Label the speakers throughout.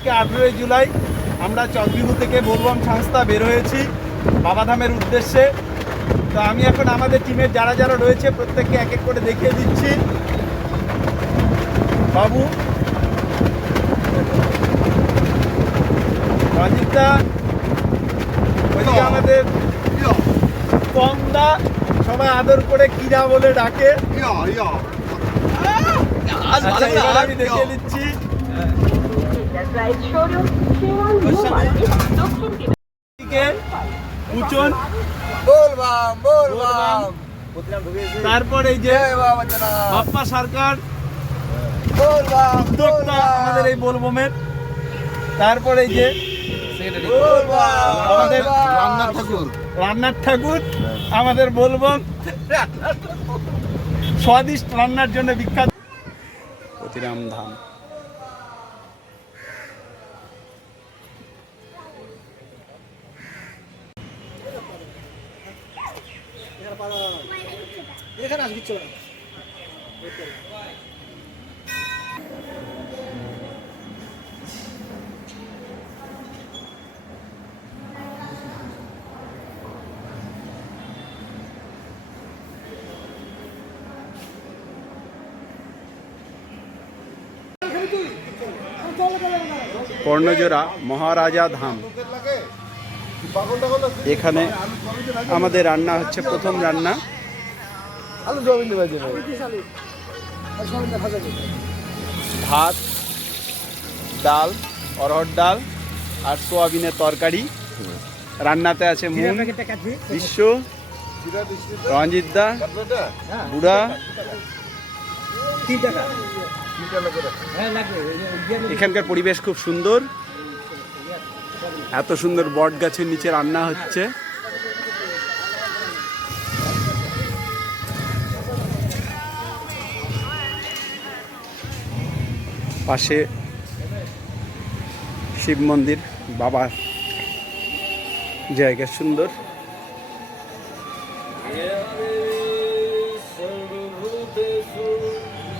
Speaker 1: আজকে আঠেরোই জুলাই আমরা চকবিহু থেকে বোলবম সংস্থা বের হয়েছি বাবাধামের উদ্দেশ্যে। তো আমি এখন আমাদের টিমের যারা যারা রয়েছে প্রত্যেককে এক এক করে দেখিয়ে দিচ্ছি। বাবু। রঞ্জিতা ওইদিকে আমাদের কমদা সবাই আদর করে কিরা বলে ডাকে। আচ্ছা এবার আমি দেখিয়ে দিচ্ছি। উচন।
Speaker 2: বলবাম বলবাম।
Speaker 1: তারপর এই যে বাপ্পা সরকার। উদ্যোক্তা আমাদের এই বোলবমের তারপর এই যে আমাদের
Speaker 2: রান্নার ঠাকুর।
Speaker 1: রান্নার ঠাকুর আমাদের বলবম স্বাদিষ্ট রান্নার জন্য বিখ্যাত। প্রতিরাম ধাম। কর্ণজোড়া মহারাজা ধাম। এখানে আমাদের রান্না হচ্ছে প্রথম রান্না।
Speaker 2: আলু জমিন দেবে যে
Speaker 1: ভাত ডাল অরহর ডাল আর সোয়াবিনের তরকারি। রান্নাতে আছে মুন বিশ্ব রঞ্জিত দা বুড়া। এখানকার পরিবেশ খুব সুন্দর। এত সুন্দর বট গাছের নিচে রান্না হচ্ছে। পাশে শিব মন্দির বাবার জায়গা সুন্দর।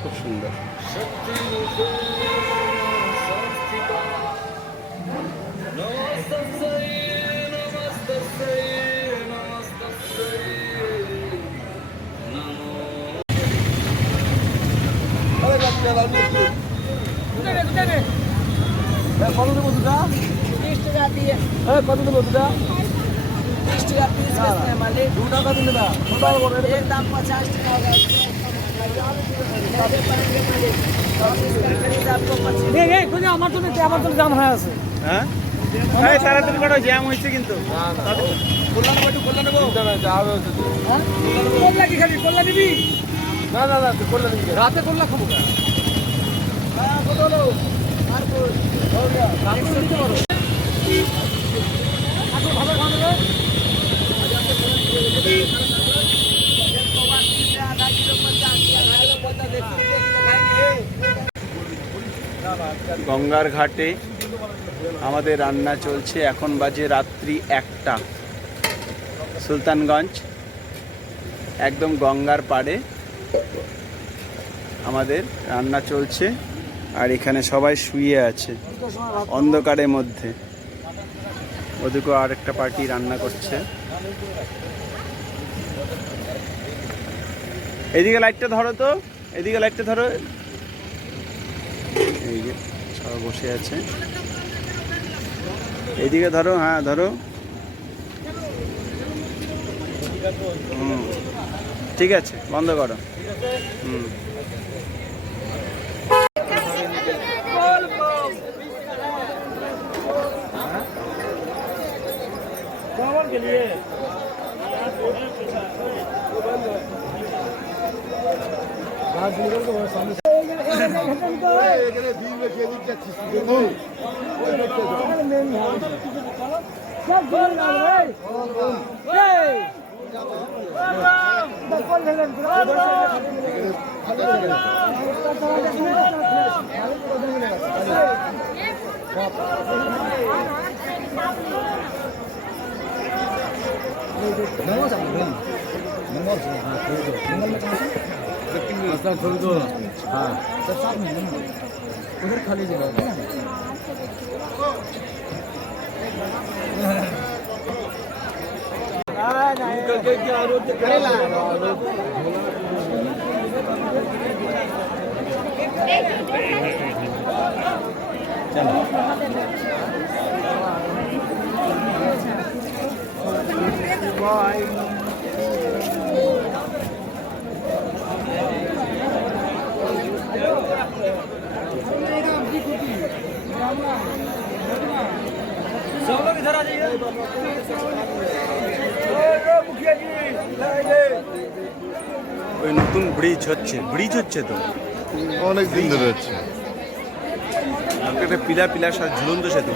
Speaker 1: খুব সুন্দর।
Speaker 2: কত দেবো দুটা কত দেবো দুটা দুটা কত দেবা ছোটা বড়
Speaker 3: আমার জন্য আমার জন্য জাম হয়ে আছে
Speaker 1: হ্যাঁ তাড়াতাড়ি জ্যাম হয়েছে কিন্তু
Speaker 2: কল্যাণ একটু কল্যাণ নেব
Speaker 3: কি খাবি করলা দিবি
Speaker 2: না না না তুই কল্যাণ নিবি। রাতে করলা খাব
Speaker 1: গঙ্গার ঘাটে আমাদের রান্না চলছে। এখন বাজে রাত্রি একটা। সুলতানগঞ্জ, একদম গঙ্গার পাড়ে আমাদের রান্না চলছে। আর এখানে সবাই শুয়ে আছে, অন্ধকারের মধ্যে। ওদিকে আরেকটা পার্টি রান্না করছে। এদিকে লাইটটা ধরো তো, এদিকে লাইটটা ধরো। এই যে সবাই বসে আছে। এইদিকে ধরো হ্যাঁ ধরো। হুম, ঠিক আছে, বন্ধ করো। হুম।
Speaker 2: नंबर नंबर नंबर में कहाँ असर छोड़ दो हाँ सब साथ में
Speaker 3: उधर खाली जगह चलो
Speaker 1: ওই নতুন ব্রিজ হচ্ছে। ব্রিজ হচ্ছে তো?
Speaker 4: অনেক দিন ধরে হচ্ছে।
Speaker 1: একটা পিলা পিলা সাথে ঝুলন্ত সেতু।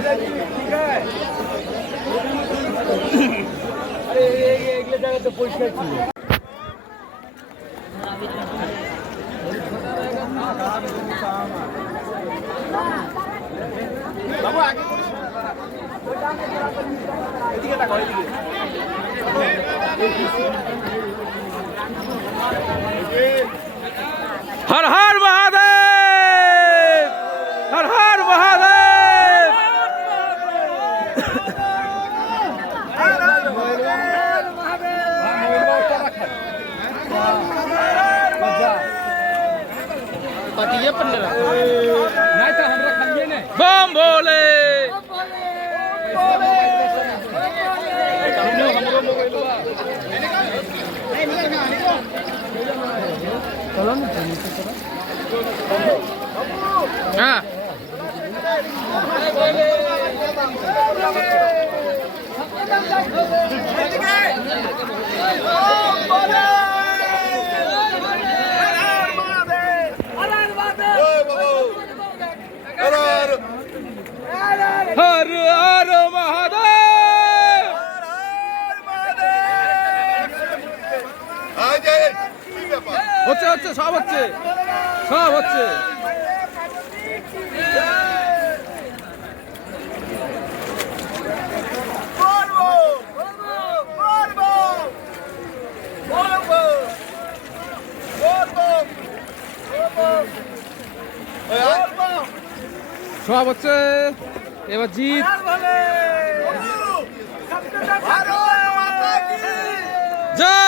Speaker 2: হর হর মহাদেব হর হর মহাদেব बम হ্যাঁ হর হর মহাদেব হচ্ছে হচ্ছে সব হচ্ছে সব হচ্ছে। সব হচ্ছে। এবার জিত জয়!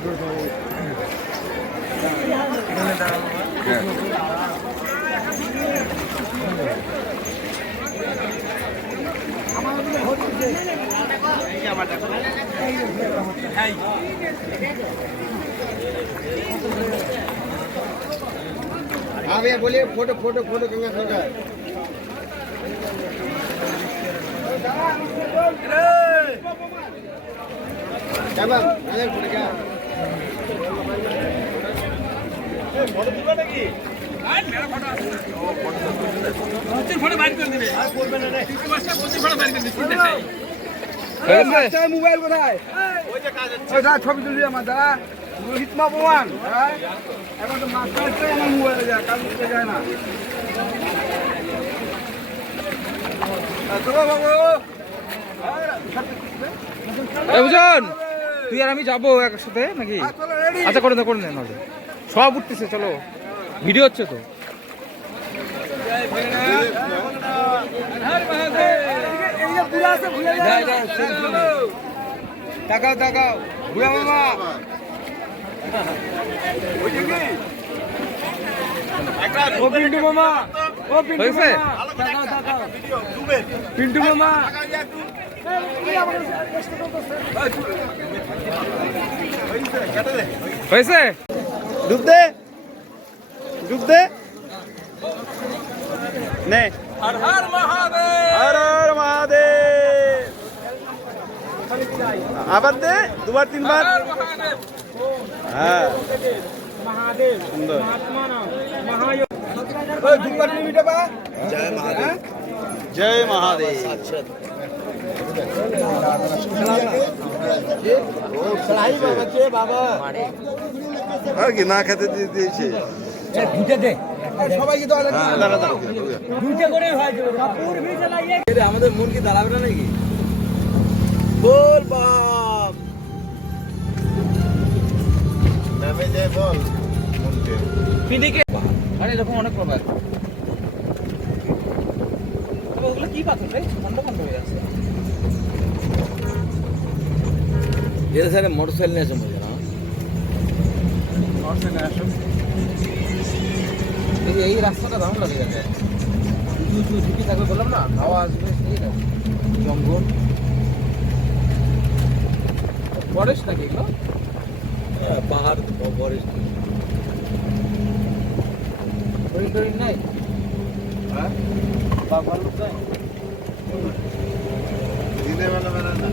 Speaker 4: हाँ भैया बोलिए photo photo photo Ganga Ganga क्या बात
Speaker 3: মোবাইল কোথায় ছবি তুলি আমার দাদা রোহিত মা প্রমাণ হ্যাঁ এখন তো মাছ আমার মোবাইলে যায় কাজ না
Speaker 2: তুই আর আমি যাব একসাথে নাকি?
Speaker 3: চলো
Speaker 2: আচ্ছা করে দে করে নাহলে। সব উঠতেছে চলো। ভিডিও হচ্ছে তো।
Speaker 3: তাকাও তাকাও। বুড়া মামা। ও পিন্টু মামা। ও পিন্টু পিন্টু মামা। হয়েছে?
Speaker 1: ডুব দে ডুব দে নে
Speaker 3: হর হর মহাদেব
Speaker 1: হর হর মহাদেব আবার দে দুবার তিনবার
Speaker 3: হর মহাদেব
Speaker 1: হ্যাঁ সুন্দর
Speaker 3: ওই দুবার মিনিটে বা
Speaker 1: জয় মহাদেব
Speaker 4: আর কি না খেতে দিয়ে দিয়েছে।
Speaker 3: সবাইকে তো
Speaker 1: দাঁড়া
Speaker 2: আমাদের মন কি দাঁড়াবে না নাকি?
Speaker 3: বল বাপ।
Speaker 4: নামে যায় বল মনকে
Speaker 2: পিডিকে আরে এরকম অনেক প্রকার তবে ওগুলো কি পাথর রে? হয়ে যাচ্ছে। এর সাথে মোটরসাইকেল নিয়ে আসে মজা এই এই রাস্তাটা দাম লাগে যাচ্ছে উঁচু উঁচু ঝুঁকি থাকবে বললাম না হাওয়া আসবে সেই না জঙ্গল। ফরেস্ট নাকি এগুলো? পাহাড় ফরেস্ট হরিণ টরিণ নাই? হ্যাঁ? বা ভাল্লুক নাই?
Speaker 4: দিনে বেলা বেলা না।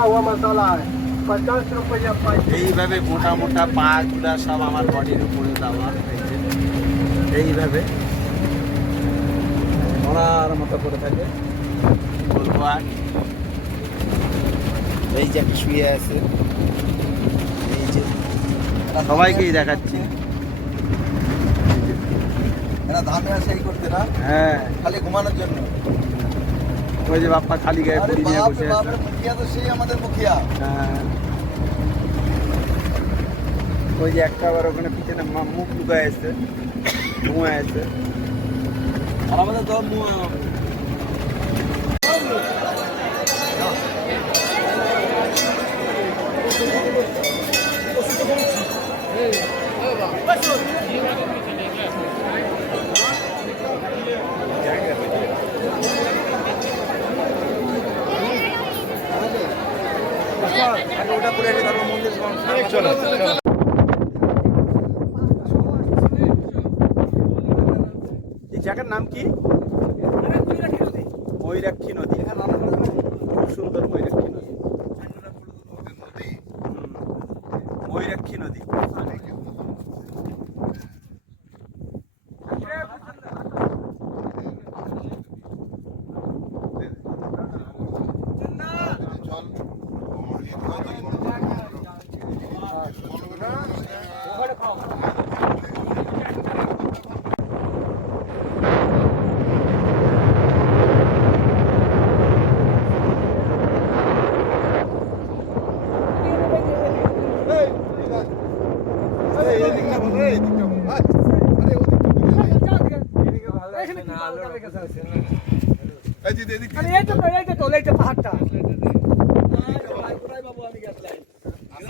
Speaker 3: হুয়া মশালা পঞ্চাশ রুপিয়া
Speaker 1: এইভাবে মোটা মোটা পাগুলা সব আমার বডির উপরে দেওয়া হয়েছে। এইভাবে।
Speaker 2: ধরার মতো করে থাকে।
Speaker 1: বলব আর? এই যে শুয়ে আছে। এই যে। সবাইকেই দেখাচ্ছি।
Speaker 4: এরা ধান আসে করতে না?
Speaker 1: হ্যাঁ।
Speaker 4: খালি ঘুমানোর জন্য।
Speaker 1: ওই যে বাপ্পা খালি গায়ে পুরি নিয়ে বসে আছে।
Speaker 4: তো সেই আমাদের মুখিয়া।
Speaker 1: হ্যাঁ। ওই যে একটা আবার ওখানে পিছনে মুখ লুকায় আছে ধোঁয়া আছে।
Speaker 2: আর আমাদের তো
Speaker 3: করে এসে তারপর মন্দির
Speaker 1: এই জায়গার নাম কি? ময়ূরাক্ষী নদী। খুব সুন্দর ময়ূরাক্ষী নদী হুম। ময়ূরাক্ষী নদী
Speaker 4: এই দিদি এদিক
Speaker 3: পাহাড়টা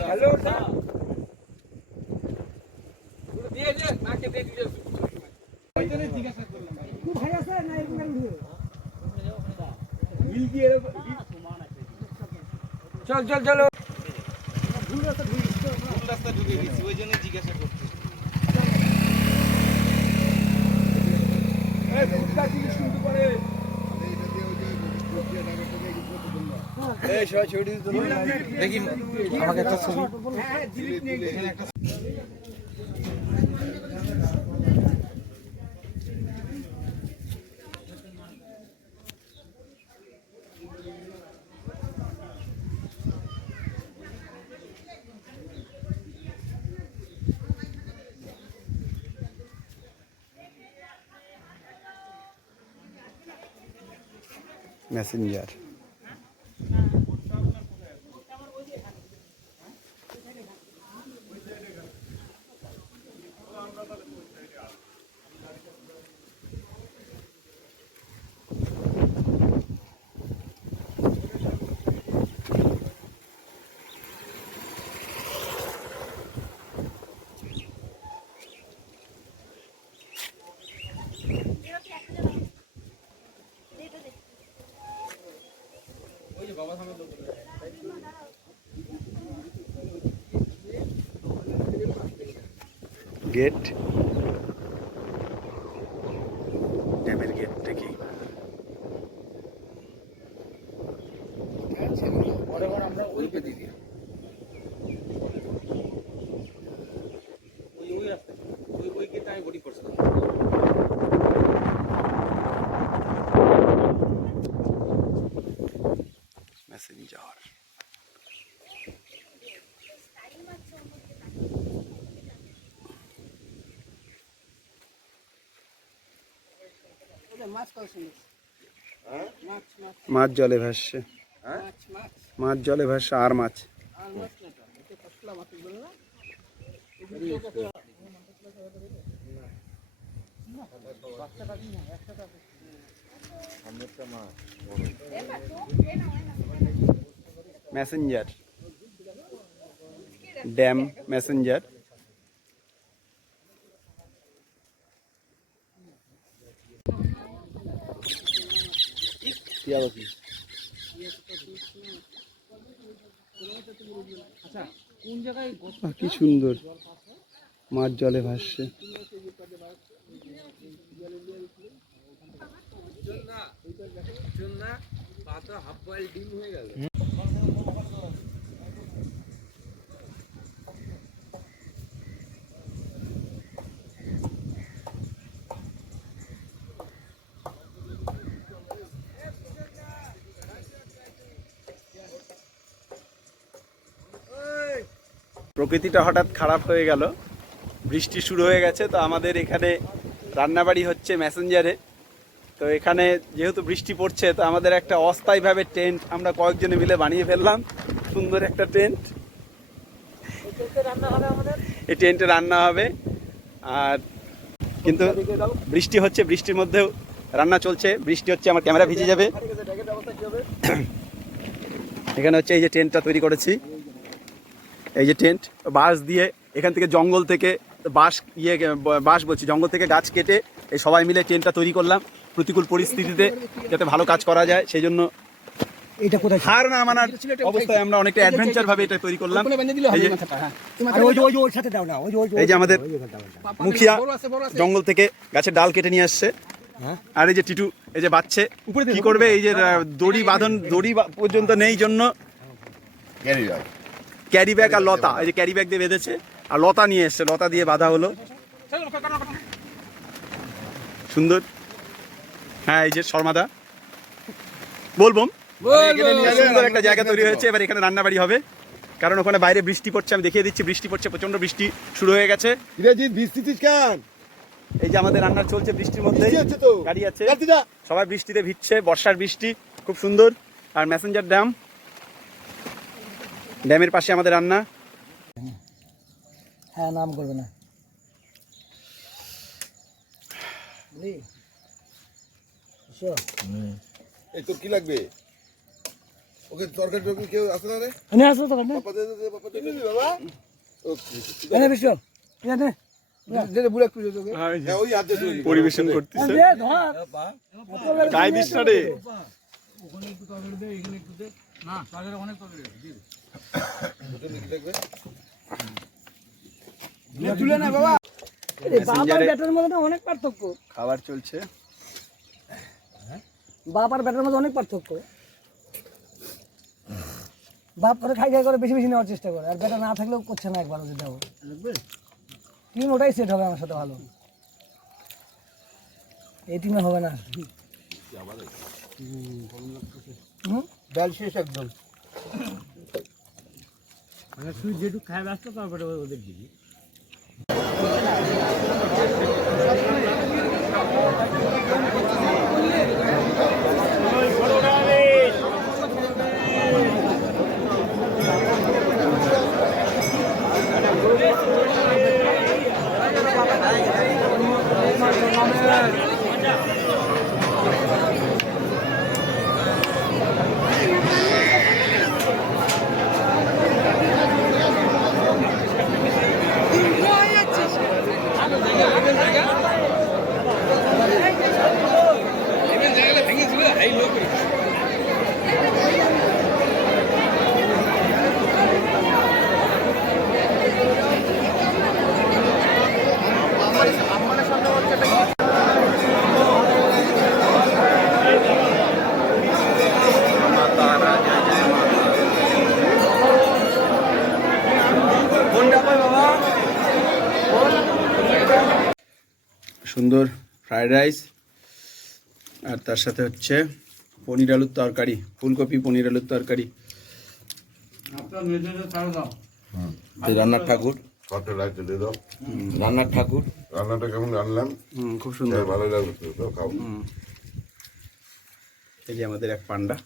Speaker 3: হ্যালো
Speaker 2: দিয়ে দে মাকে দিয়ে দিয়ে
Speaker 3: চল চল। চলো এই ভুট্টা জিনিস কিন্তু করে এই সবাই ছবি
Speaker 2: দেখি আমাকে একটা ছবি।
Speaker 1: মেসেঞ্জার get মাছ জলে ভাসছে। মাছ জলে ভাসছে আর মাছ। মেসেঞ্জার। Damn messenger. আহ, কি সুন্দর। মাছ জলে ভাসছে।
Speaker 2: হাফ বয়েল ডিম হয়ে গেল
Speaker 1: প্রকৃতিটা হঠাৎ খারাপ হয়ে গেল। বৃষ্টি শুরু হয়ে গেছে, তো আমাদের এখানে রান্নাবাড়ি হচ্ছে ম্যাসেঞ্জারে তো এখানে যেহেতু বৃষ্টি পড়ছে, তো আমাদের একটা অস্থায়ীভাবে টেন্ট আমরা কয়েকজনে মিলে বানিয়ে ফেললাম। সুন্দর একটা টেন্ট। এই টেন্টে রান্না হবে। আর কিন্তু বৃষ্টি হচ্ছে, বৃষ্টির মধ্যেও রান্না চলছে। বৃষ্টি হচ্ছে, আমার ক্যামেরা ভিজে যাবে। এখানে হচ্ছে এই যে টেন্টটা তৈরি করেছি। এই যে টেন্ট বাঁশ দিয়ে এখান থেকে জঙ্গল থেকে বাঁশ ইয়ে বাঁশ বলছি জঙ্গল থেকে গাছ কেটে এই সবাই মিলে টেন্টটা তৈরি করলাম প্রতিকূল পরিস্থিতিতে যাতে ভালো কাজ করা যায় সেই জন্য
Speaker 3: এটা কোথায়
Speaker 1: হার না মানার অবস্থায় আমরা অনেকটা অ্যাডভেঞ্চার ভাবে এটা তৈরি করলাম এই যে আমাদের মুখিয়া জঙ্গল থেকে গাছের ডাল কেটে নিয়ে আসছে
Speaker 3: হ্যাঁ।
Speaker 1: আর এই যে টিটু এই যে বাচ্চে কি করবে এই যে দড়ি বাঁধন দড়ি পর্যন্ত নেই জন্য ক্যারি ব্যাগ আর লতা এই যে ক্যারি ব্যাগ দিয়ে বেঁধেছে আর লতা নিয়ে এসছে লতা দিয়ে বাঁধা হলো। সুন্দর। হ্যাঁ এই যে শর্মাদা। বলব সুন্দর একটা জায়গা তৈরি হয়েছে এবার এখানে রান্নাবাড়ি হবে। কারণ ওখানে বাইরে বৃষ্টি পড়ছে আমি দেখিয়ে দিচ্ছি বৃষ্টি পড়ছে প্রচণ্ড বৃষ্টি শুরু হয়ে গেছে। এই যে আমাদের রান্না চলছে বৃষ্টির মধ্যে।
Speaker 4: বৃষ্টি হচ্ছে তো।
Speaker 1: গাড়ি আছে। সবাই বৃষ্টিতে ভিজছে বর্ষার বৃষ্টি খুব সুন্দর। আর মেসেঞ্জার ড্যাম ড্যামের পাশে আমাদের রান্না।
Speaker 3: হ্যাঁ নাম করবে না। বুঝলি
Speaker 4: এই তোর কি লাগবে? ওকে তরকারি টরকারি কেউ আছে না রে?
Speaker 3: এনে আসো তো
Speaker 4: দে দে দে দে বাবা।
Speaker 3: এনে বিশ্ব এনে
Speaker 4: হ্যাঁ।
Speaker 1: পরিবেশন করতেছে। গায়ে দিস না রে।
Speaker 3: না অনেক পার্থক্য।
Speaker 1: খাবার চলছে।
Speaker 3: বাবার ব্যাটার মধ্যে অনেক পার্থক্য। বাপ করে খাই খাই করে বেশি বেশি নেওয়ার চেষ্টা করে আর ব্যাটা না থাকলেও করছে না একবার যদি দেবো টিম ওটাই সেট হবে আমার সাথে ভালো। এই টিমে হবে না। হুম।
Speaker 2: ডাল শেষ একদম।
Speaker 1: মানে শুধু যেটুকু খায় ব্যস্ত তারপরে ওদের দিবি Thank you. ফ্রায়েড রাইস আর তার সাথে হচ্ছে পনির আলুর তরকারি ফুলকপি পনির আলুর তরকারি।
Speaker 4: এই রান্নার ঠাকুর। রান্নার ঠাকুর।
Speaker 5: রান্নাটা কেমন রান্নাম
Speaker 1: খুব সুন্দর।
Speaker 5: ভালো তো খাও।
Speaker 1: এই যে আমাদের এক পান্ডা।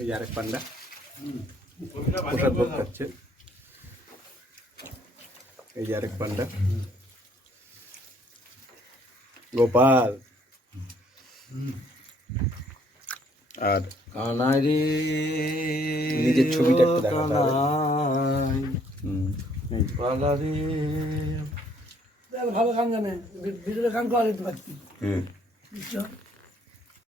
Speaker 1: এই আরেক পান্ডা। প্রসাদ ভোগ খাচ্ছে? এই যে আরেক পান্ডা। গোপাল। আর
Speaker 4: কানাই রে
Speaker 1: নিজের ছবিটা একটু দেখাতে হবে।
Speaker 4: কানাই
Speaker 3: ভালো গান জানে। ভিতরে গান করা যেতে পারছি
Speaker 5: হুম।